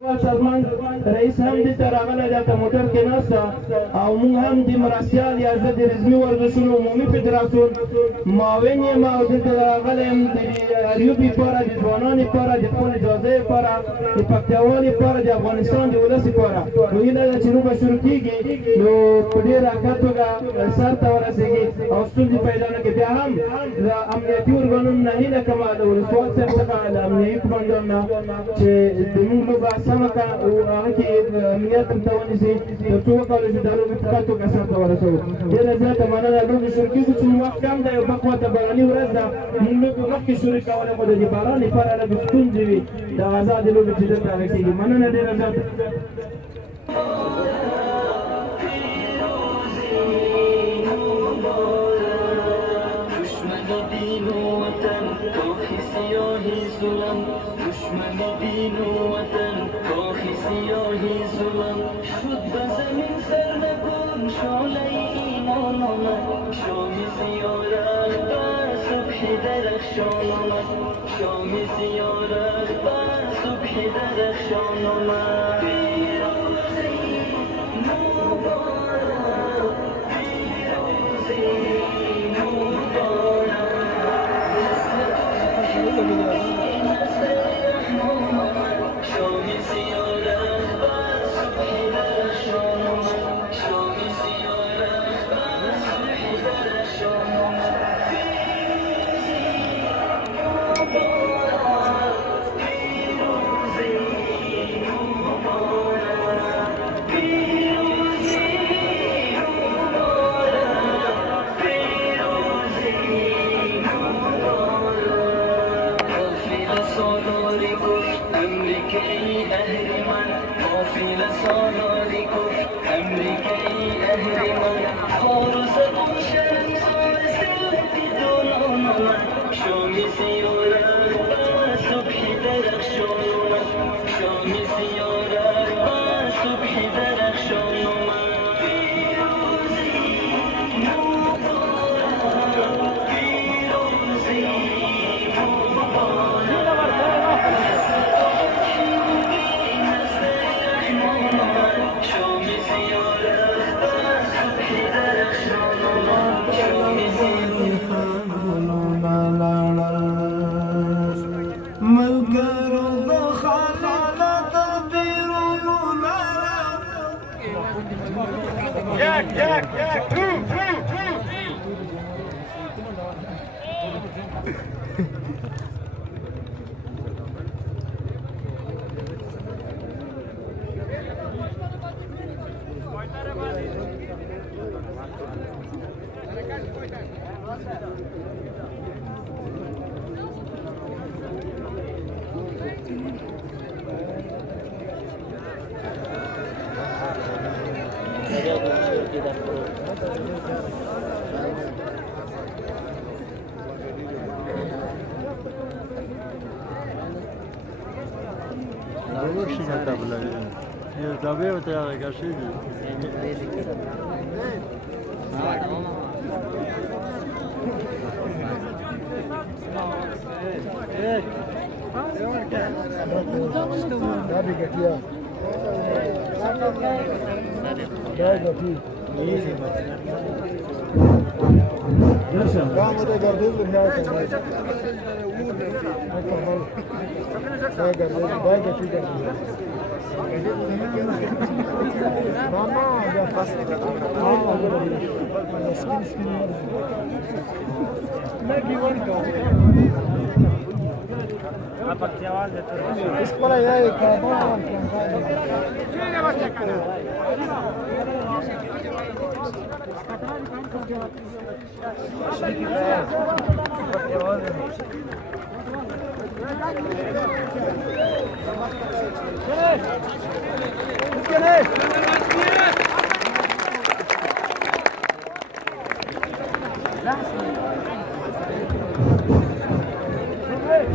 سازمان رئیس هم دې ته راغلی دا په موټر کې ناسته او موږ هم د مرستیال یا زه د رزمي ورزشونو عمومي فدراسیون معاون یم او دلته راغلی یم د اریوب لپاره د ځوانانو لپاره د خپل اجازه لپاره د پکتیاوالو لپاره د افغانستان د ولس لپاره نو هیله ده چې لوبه شروع کېږي نو په ډېره ښه توګه سر ته ورسېږي او ستونزې پیدا نه کړي بیا هم د امنیتي ارګانونو نه هیله کومه د ولسوال صاحب څخه د امنیتي قومندان نه چې زموږ لوبه سمه کړه او هغه کې امنیت ورته ونیسي تر څو وکولی شو دا لوبې په ښه توګه سر ته ورسوو ډېره زیاته مننه لوبې شروع کېږي چې وخت کم دی او بل خوا ته باراني ورځ ده موږ لوبې مخکې شروع کولی خو د دې باران لپاره لږ ستونزې وي د ازادې لوبې چې دلته هغه کېږي مننه ډېره زیاته دشمن دین و وطن کاخی سیاهی ظلم شد به زمین سر نکن شعله ایمان آمد شام زیارت بر صبح درخشان آمد شام زیارت بر صبح درخشان آمد پیروزی مبارک پیروزی مبارک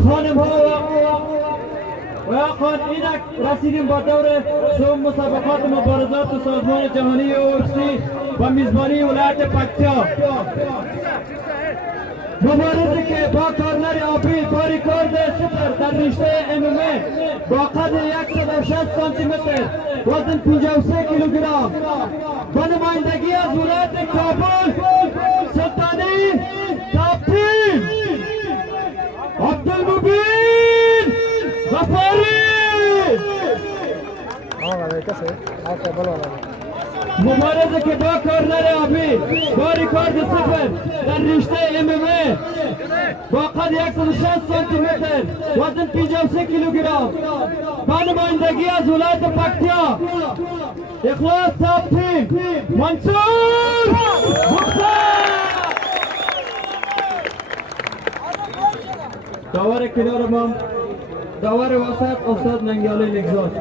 خانم ها و آقایان اینک رسیدیم با دور سوم مسابقات مبارزات سازمان جهانی UFC و میزبانی ولایت پکتیا مبارزه که با کارنر آبی با ریکارد صفر در رشته MMA با قدر 160 سانتی متر وزن 53 کیلوگرم با نمایندگی از ولایت کابل سلطانی تاپتین عبدالمبین غفاری مبارزه که با کارنر آبی با ریکارد صفر در رشته MMA با قد 160 سانتی متر وزن 53 کیلوگرم با نمایندگی از ولایت پکتیا اخلاص تاپ تیم منصور بخشا داور کنار ما داور وسط استاد ننگیالی لگزاد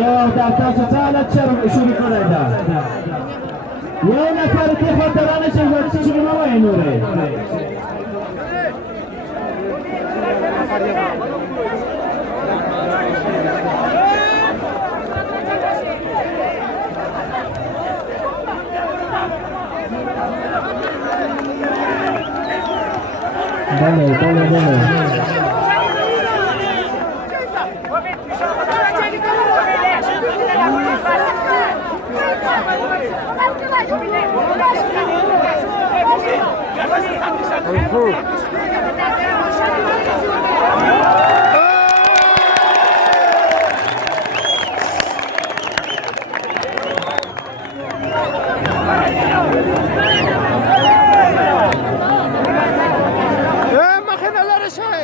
یا در تاسو تعالی چرم شروع کنه دا یو نفر که خاطرانه چه چه نوای نوره بله ما خلنا لا رشاي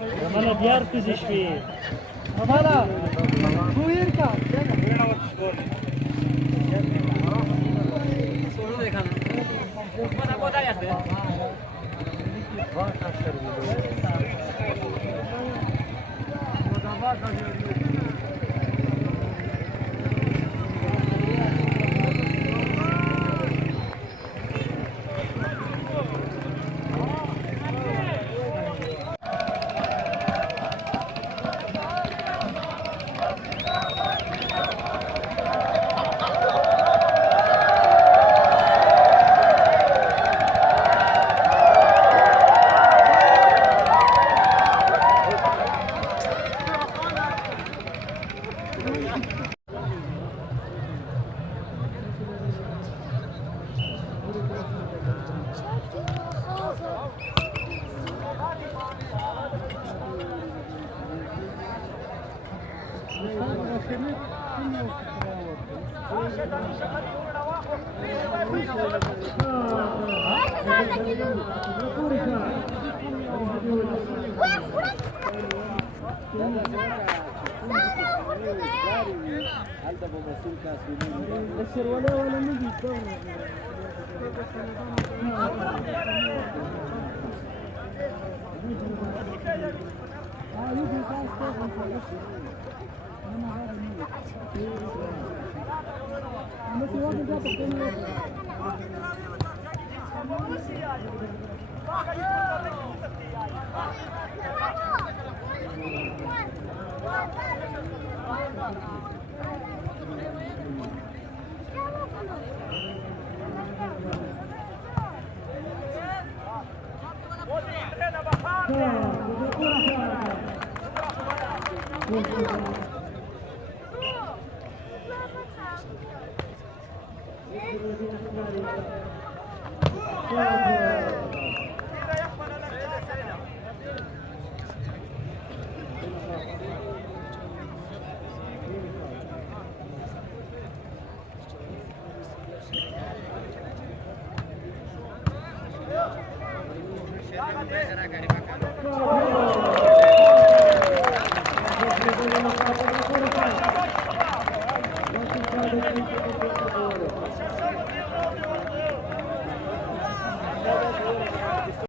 Romana diğer kız işi. Romana. Buyur ka. Soru dekana. Bana koda yaktı. Var kaçları. Var kaçları. Oh